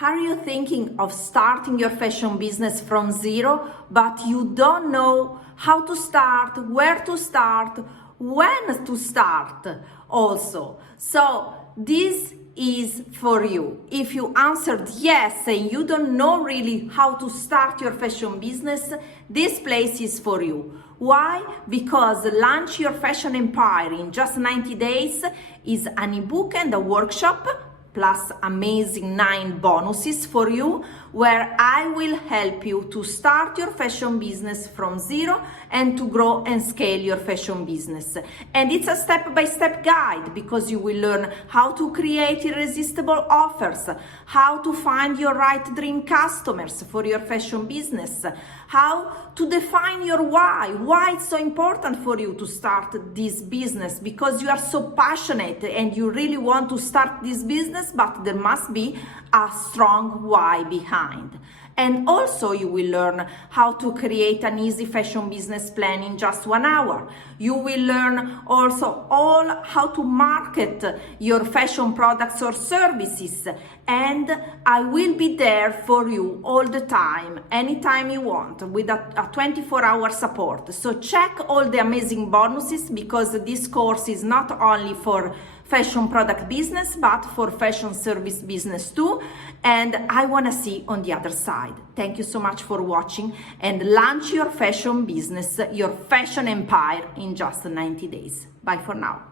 Are you thinking of starting your fashion business from zero, but you don't know how to start, where to start, when to start also? So this is for you. If you answered yes and you don't know really how to start your fashion business, this place is for you. Why? Because Launch Your Fashion Empire in Just 90 Days is an ebook and a workshop plus amazing 9 bonuses for you, where I will help you to start your fashion business from zero and to grow and scale your fashion business. And it's a step-by-step guide, because you will learn how to create irresistible offers, how to find your right dream customers for your fashion business, how to define your why it's so important for you to start this business, because you are so passionate and you really want to start this business, but there must be a strong why behind. And also you will learn how to create an easy fashion business plan in just 1 hour. You will learn also all how to market your fashion products or services. And I will be there for you all the time, anytime you want, with a 24-hour support. So check all the amazing bonuses, because this course is not only for fashion product business, but for fashion service business too. And I want to see on the other side. Thank you so much for watching, and launch your fashion business, your fashion empire in just 90 days. Bye for now.